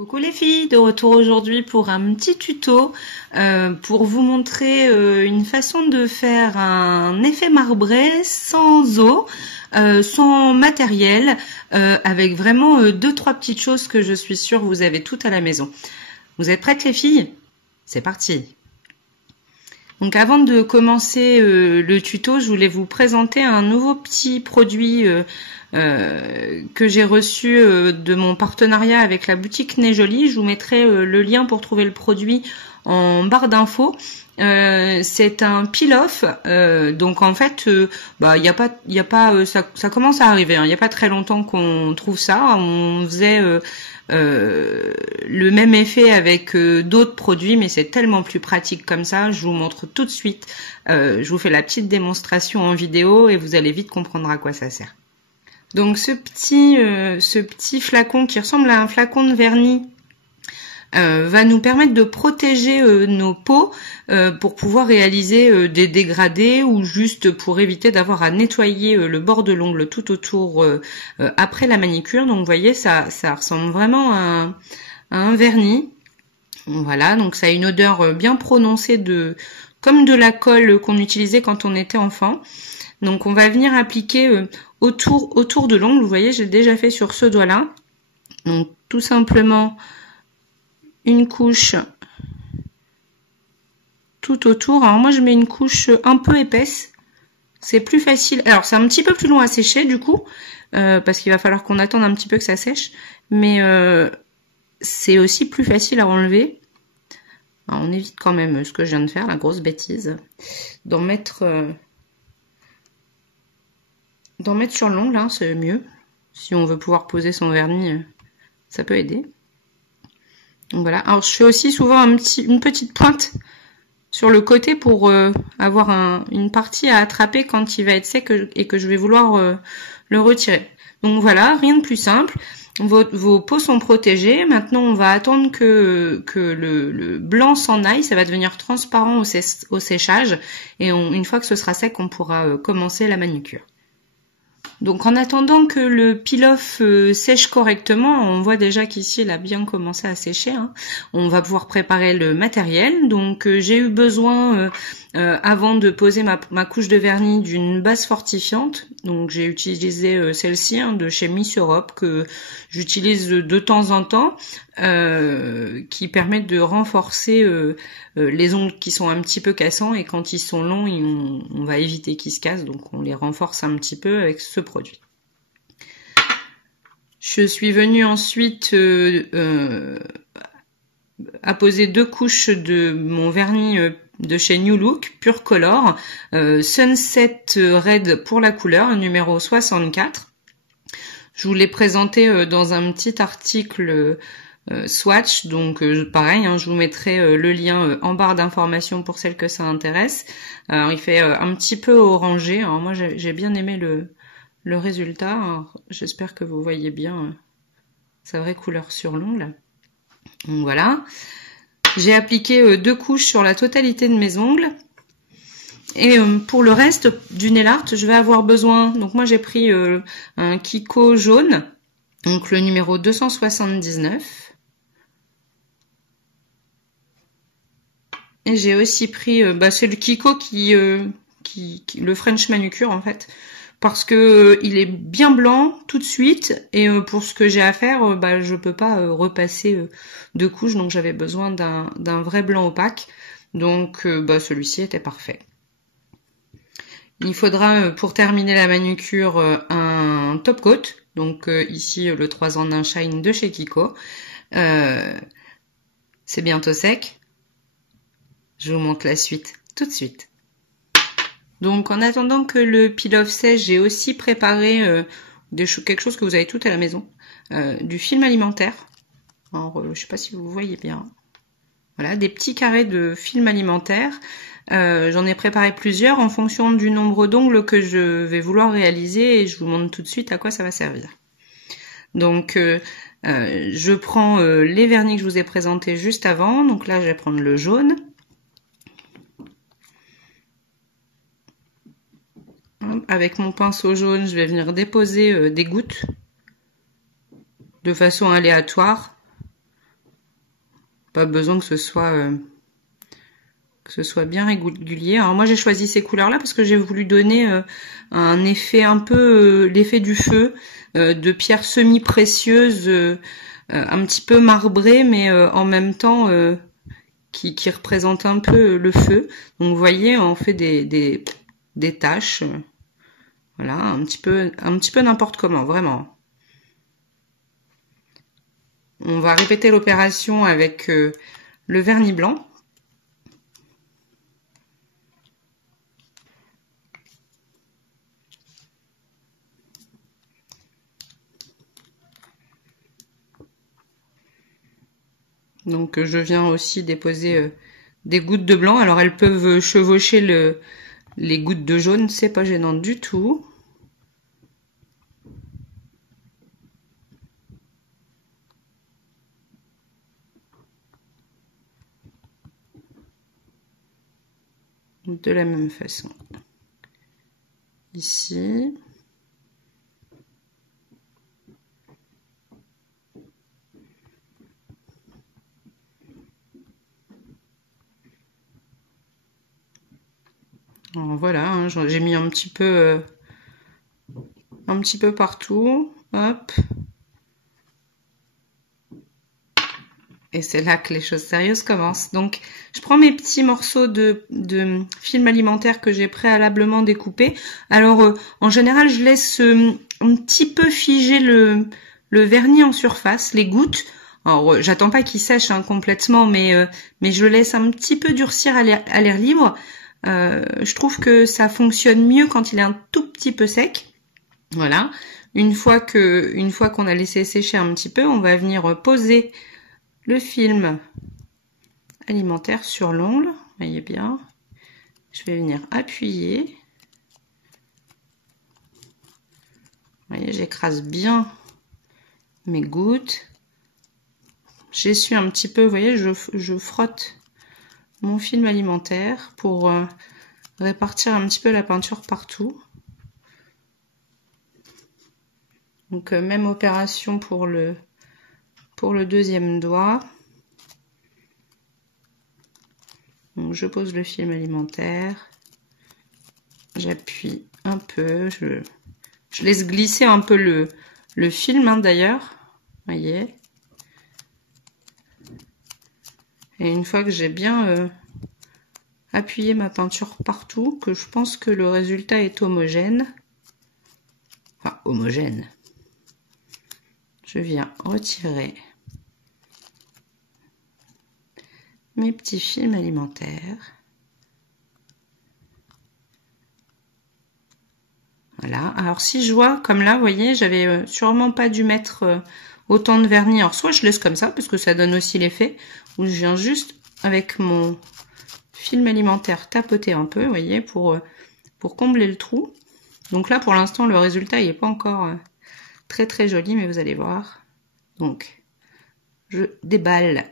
Coucou les filles, de retour aujourd'hui pour un petit tuto pour vous montrer une façon de faire un effet marbré sans eau, sans matériel, avec vraiment deux trois petites choses que je suis sûre vous avez toutes à la maison. Vous êtes prêtes les filles? C'est parti. Donc avant de commencer le tuto, je voulais vous présenter un nouveau petit produit que j'ai reçu de mon partenariat avec la boutique Nez Jolie. Je vous mettrai le lien pour trouver le produit en barre d'infos. C'est un peel-off, donc en fait, ça commence à arriver. Hein. Il n'y a pas très longtemps qu'on trouve ça. On faisait le même effet avec d'autres produits, mais c'est tellement plus pratique comme ça. Je vous montre tout de suite. Je vous fais la petite démonstration en vidéo et vous allez vite comprendre à quoi ça sert. Donc ce petit flacon qui ressemble à un flacon de vernis va nous permettre de protéger nos peaux pour pouvoir réaliser des dégradés ou juste pour éviter d'avoir à nettoyer le bord de l'ongle tout autour après la manicure. Donc vous voyez, ça ressemble vraiment à un vernis. Voilà, donc ça a une odeur bien prononcée comme de la colle qu'on utilisait quand on était enfant. Donc on va venir appliquer autour de l'ongle. Vous voyez, j'ai déjà fait sur ce doigt-là. Donc tout simplement une couche tout autour. Alors moi je mets une couche un peu épaisse. C'est plus facile. Alors c'est un petit peu plus long à sécher du coup, parce qu'il va falloir qu'on attende un petit peu que ça sèche. Mais c'est aussi plus facile à enlever. Alors, on évite quand même ce que je viens de faire, la grosse bêtise, d'en mettre sur l'ongle, hein, c'est mieux. Si on veut pouvoir poser son vernis, ça peut aider. Donc voilà. Alors je fais aussi souvent une petite pointe sur le côté pour avoir une partie à attraper quand il va être sec et que je vais vouloir le retirer. Donc voilà, rien de plus simple. Vos peaux sont protégées. Maintenant, on va attendre que le blanc s'en aille. Ça va devenir transparent au séchage. Et une fois que ce sera sec, on pourra commencer la manucure. Donc en attendant que le peel-off sèche correctement, on voit déjà qu'ici il a bien commencé à sécher. Hein. On va pouvoir préparer le matériel. Donc j'ai eu besoin, avant de poser ma couche de vernis, d'une base fortifiante. Donc j'ai utilisé celle-ci de chez Miss Europe que j'utilise de temps en temps, qui permet de renforcer les ongles qui sont un petit peu cassants, et quand ils sont longs, on va éviter qu'ils se cassent, donc on les renforce un petit peu avec ce produit. Je suis venue ensuite apposer deux couches de mon vernis de chez New Look, Pure Color, Sunset Red pour la couleur, numéro 64. Je vous l'ai présenté dans un petit article swatch, donc pareil, hein, je vous mettrai le lien en barre d'informations pour celles que ça intéresse. Alors, il fait un petit peu orangé. Alors moi j'ai bien aimé le résultat. J'espère que vous voyez bien sa vraie couleur sur l'ongle. Donc voilà, j'ai appliqué deux couches sur la totalité de mes ongles. Et pour le reste du nail art, je vais avoir besoin, donc moi j'ai pris un Kiko jaune, donc le numéro 279. Et j'ai aussi pris, c'est le Kiko le French manucure en fait, parce que il est bien blanc tout de suite, et pour ce que j'ai à faire, je peux pas repasser deux couches, donc j'avais besoin d'un vrai blanc opaque, donc celui-ci était parfait. Il faudra pour terminer la manucure un top coat, donc ici le 3 en 1 Shine de chez Kiko. C'est bientôt sec. Je vous montre la suite tout de suite. Donc en attendant que le peel-off sèche, j'ai aussi préparé quelque chose que vous avez tout à la maison, du film alimentaire. Alors je sais pas si vous voyez bien. Voilà, des petits carrés de film alimentaire. J'en ai préparé plusieurs en fonction du nombre d'ongles que je vais vouloir réaliser, et je vous montre tout de suite à quoi ça va servir. Donc je prends les vernis que je vous ai présentés juste avant. Donc là je vais prendre le jaune. Avec mon pinceau jaune, je vais venir déposer des gouttes de façon aléatoire Pas besoin que ce soit bien régulier. Alors moi j'ai choisi ces couleurs-là parce que j'ai voulu donner un effet un peu l'effet du feu, de pierres semi-précieuses, un petit peu marbrées, mais en même temps qui représente un peu le feu. Donc vous voyez, on fait des taches, voilà, un petit peu n'importe comment, vraiment. On va répéter l'opération avec le vernis blanc. Donc je viens aussi déposer des gouttes de blanc. Alors elles peuvent chevaucher les gouttes de jaune, c'est pas gênant du tout. De la même façon. Ici. Alors, voilà, hein, j'ai mis un petit peu partout. Hop. Et c'est là que les choses sérieuses commencent. Donc, je prends mes petits morceaux de film alimentaire que j'ai préalablement découpés. Alors, en général, je laisse un petit peu figer le vernis en surface, les gouttes. Alors, j'attends pas qu'il sèche hein, complètement, mais je laisse un petit peu durcir à l'air libre. Je trouve que ça fonctionne mieux quand il est un tout petit peu sec. Voilà. Une fois qu'on a laissé sécher un petit peu, on va venir poser le film alimentaire sur l'ongle. Vous voyez bien. Je vais venir appuyer. Vous voyez, j'écrase bien mes gouttes. J'essuie un petit peu, vous voyez, je frotte mon film alimentaire pour répartir un petit peu la peinture partout. Donc même opération pour le deuxième doigt. Donc je pose le film alimentaire. J'appuie un peu. Je laisse glisser un peu le film hein, d'ailleurs. Vous voyez. Et une fois que j'ai bien appuyé ma peinture partout, que je pense que le résultat est homogène. Enfin, homogène. Je viens retirer mes petits films alimentaires. Voilà. Alors si je vois, comme là, vous voyez, j'avais sûrement pas dû mettre autant de vernis. Alors soit je laisse comme ça, parce que ça donne aussi l'effet, ou je viens juste avec mon film alimentaire tapoter un peu, vous voyez, pour combler le trou. Donc là, pour l'instant, le résultat, il n'est pas encore très très joli, mais vous allez voir. Donc, je déballe.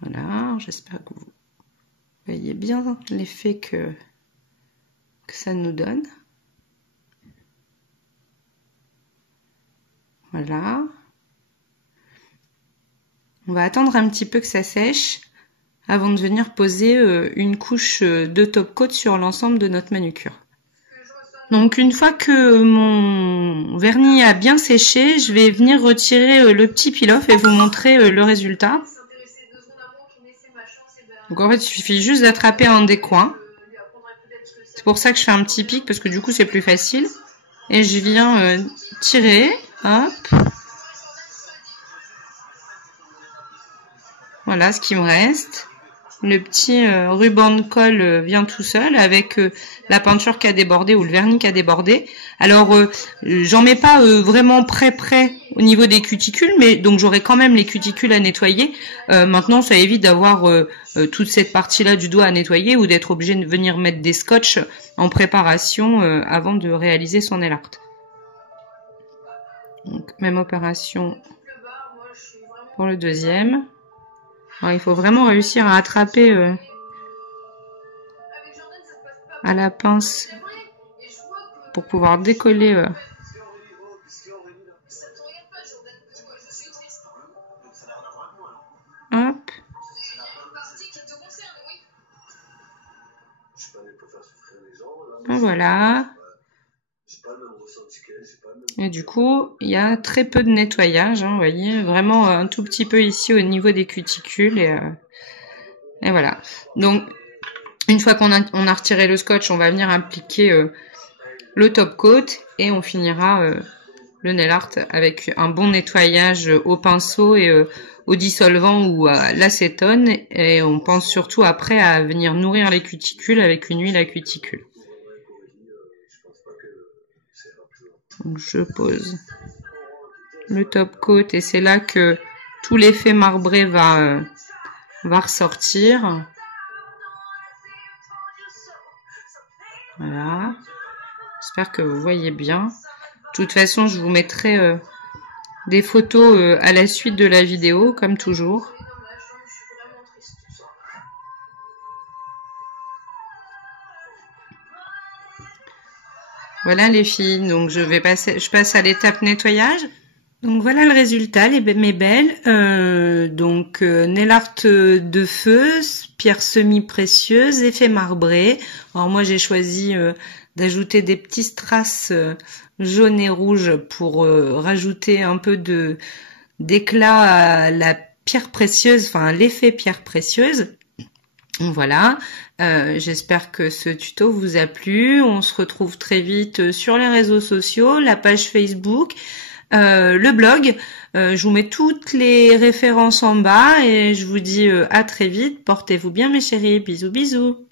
Voilà, j'espère que vous voyez bien l'effet que ça nous donne. Voilà. On va attendre un petit peu que ça sèche avant de venir poser une couche de top coat sur l'ensemble de notre manucure. Donc une fois que mon vernis a bien séché, je vais venir retirer le petit peel-off et vous montrer le résultat. Donc en fait, il suffit juste d'attraper un des coins. C'est pour ça que je fais un petit pic, parce que du coup c'est plus facile. Et je viens tirer, hop. Voilà ce qui me reste. Le petit ruban de colle vient tout seul avec la peinture qui a débordé ou le vernis qui a débordé. Alors, j'en mets pas vraiment près au niveau des cuticules, mais donc j'aurai quand même les cuticules à nettoyer. Maintenant, ça évite d'avoir toute cette partie-là du doigt à nettoyer ou d'être obligé de venir mettre des scotch en préparation avant de réaliser son nail art. Donc, même opération pour le deuxième. Alors, il faut vraiment réussir à attraper à la pince pour pouvoir décoller Voilà. Et du coup, il y a très peu de nettoyage, hein, vous voyez, vraiment un tout petit peu ici au niveau des cuticules. Et voilà. Donc, une fois qu'on a retiré le scotch, on va venir appliquer le top coat et on finira le nail art avec un bon nettoyage au pinceau et au dissolvant ou à l'acétone. Et on pense surtout après à venir nourrir les cuticules avec une huile à cuticule. Donc je pose le top coat et c'est là que tout l'effet marbré va ressortir. Voilà. J'espère que vous voyez bien. De toute façon, je vous mettrai des photos à la suite de la vidéo, comme toujours. Voilà les filles, donc je passe à l'étape nettoyage. Donc voilà le résultat, mes belles. Nail art de feu, pierre semi-précieuse, effet marbré. Alors moi j'ai choisi d'ajouter des petits strass jaunes et rouges pour rajouter un peu d'éclat à la pierre précieuse, enfin l'effet pierre précieuse. Voilà, j'espère que ce tuto vous a plu. On se retrouve très vite sur les réseaux sociaux, la page Facebook, le blog. Je vous mets toutes les références en bas et je vous dis à très vite. Portez-vous bien mes chéris, bisous bisous.